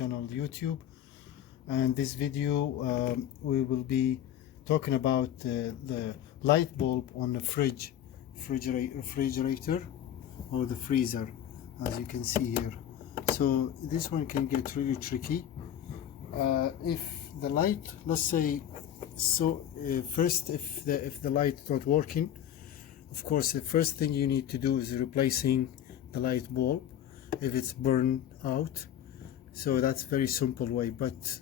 channel YouTube, and this video we will be talking about the light bulb on the refrigerator or the freezer, as you can see here. So this one can get really tricky. If the light, let's say, first, if the light is not working, of course the first thing you need to do is replacing the light bulb if it's burned out. So that's very simple way, but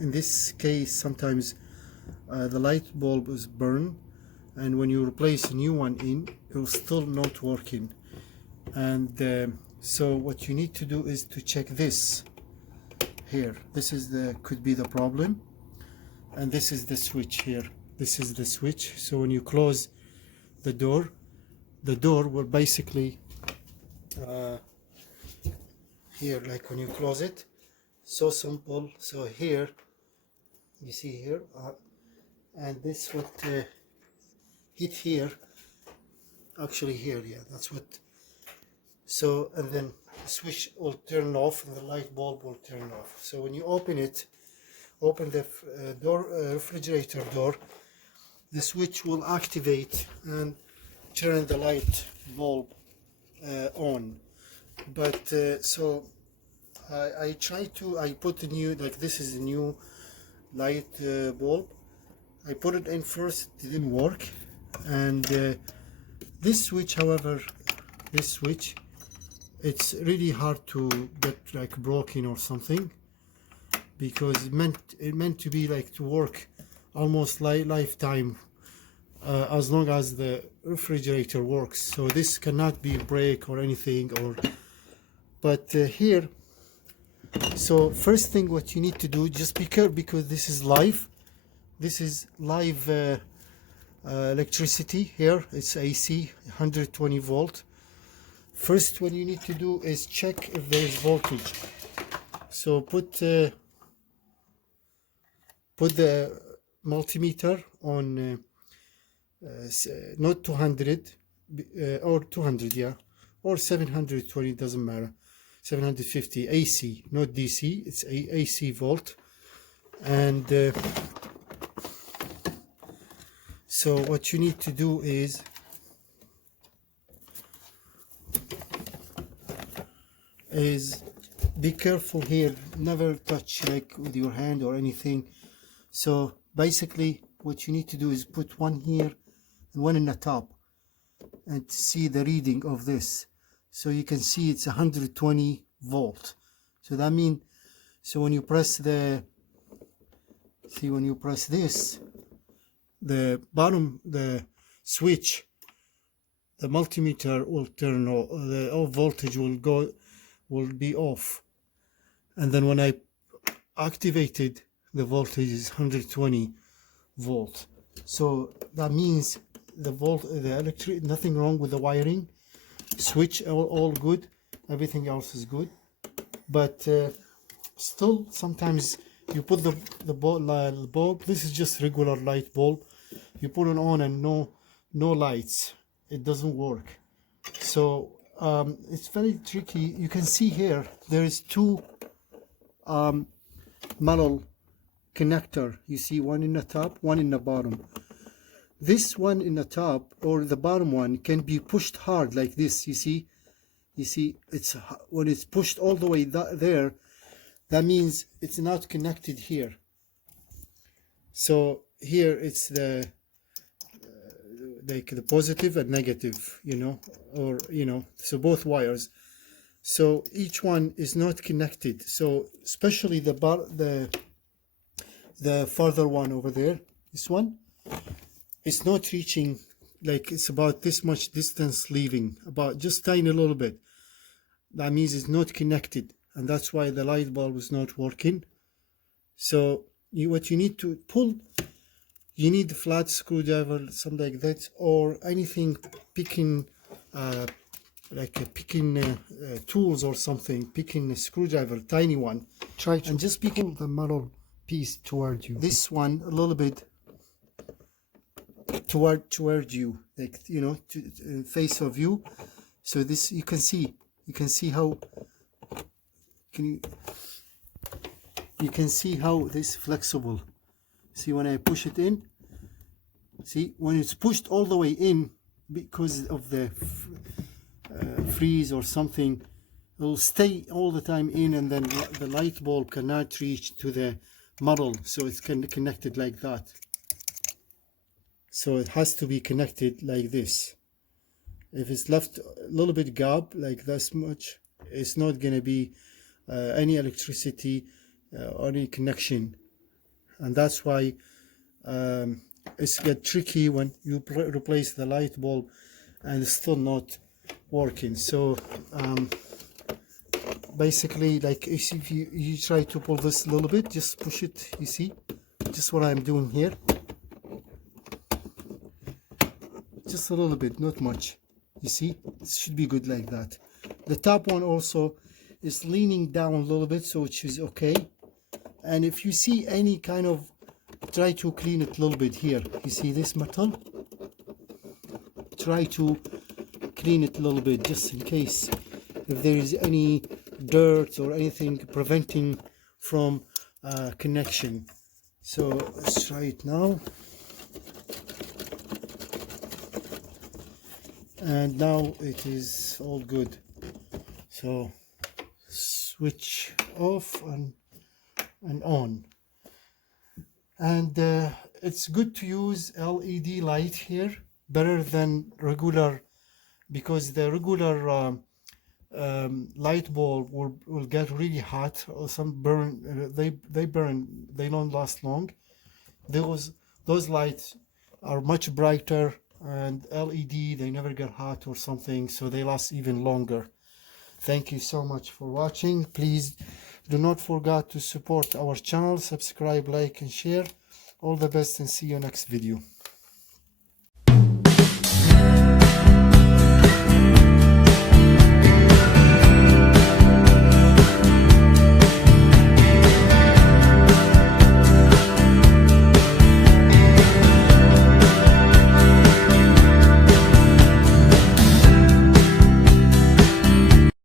in this case sometimes the light bulb is burned, and when you replace a new one in, it will still not working. And so what you need to do is to check this here. This is could be the problem, and this is the switch here. This is the switch. So when you close the door will basically here, like when you close it, so simple. So here you see here, and this would hit here, actually here, yeah, that's what. So, and then the switch will turn off and the light bulb will turn off. So when you open it, open the refrigerator door, the switch will activate and turn the light bulb on. But so I put a new, like this is a new light bulb. I put it in first, it didn't work. And this switch, however, this switch, it's really hard to get like broken or something, because it meant to be like to work almost lifetime, as long as the refrigerator works. So this cannot be break or anything, or but here, so first thing what you need to do, just be careful, because this is live electricity here. It's AC 120 volt. First what you need to do is check if there is voltage. So put the multimeter on not 200 or 200, yeah, or 720, doesn't matter, 750 AC, not DC, it's AC volt. And so what you need to do is be careful here, never touch like with your hand or anything. So basically what you need to do is put one here and one in the top, and see the reading of this. So you can see it's 120 volt. So that means, so when you press when you press this, the bottom, the switch, the multimeter will turn off, the voltage will be off. And then when I activated, the voltage is 120 volt. So that means the electric, nothing wrong with the wiring, switch all good, everything else is good. But still sometimes you put the bulb, this is just regular light bulb, you put it on and no lights, it doesn't work. So it's very tricky. You can see here there is two metal connector. You see one in the top, one in the bottom. This one in the top, or the bottom one, can be pushed hard like this. You see it's, when it's pushed all the way there, that means it's not connected here. So here it's the like the positive and negative, you know, or so both wires. So each one is not connected. So especially the further one over there, this one, it's not reaching, like it's about this much distance leaving, about just tiny little bit. That means it's not connected, and that's why the light bulb is not working. So what you need to pull, you need a flat screwdriver, something like that, or anything picking, like a picking tools or something, picking a screwdriver, tiny one. Try to, and just pull the metal piece toward you. This one a little bit toward you, like, you know, to face of you. So this, you can see how, can you you can see how this flexible. See when I push it in, see when it's pushed all the way in, because of the freeze or something, it will stay all the time in, and then the light bulb cannot reach to the model, so it's connected like that. So it has to be connected like this. If it's left a little bit gap like this much, it's not going to be any electricity or any connection, and that's why it's get tricky when you replace the light bulb and it's still not working. So basically, like if you try to pull this a little bit, just push it, you see, just what I'm doing here, just a little bit, not much, you see, it should be good like that. The top one also is leaning down a little bit, so which is okay. And if you see any kind of, try to clean it a little bit here, you see this metal, try to clean it a little bit just in case if there is any dirt or anything preventing from connection. So let's try it now. And now it is all good. So switch off and on. And it's good to use LED light here, better than regular, because the regular light bulb will get really hot, or some burn. They burn. They don't last long. Those lights are much brighter, and LED, they never get hot or something, so they last even longer. Thank you so much for watching. Please do not forget to support our channel, subscribe, like and share. All the best, and see you next video.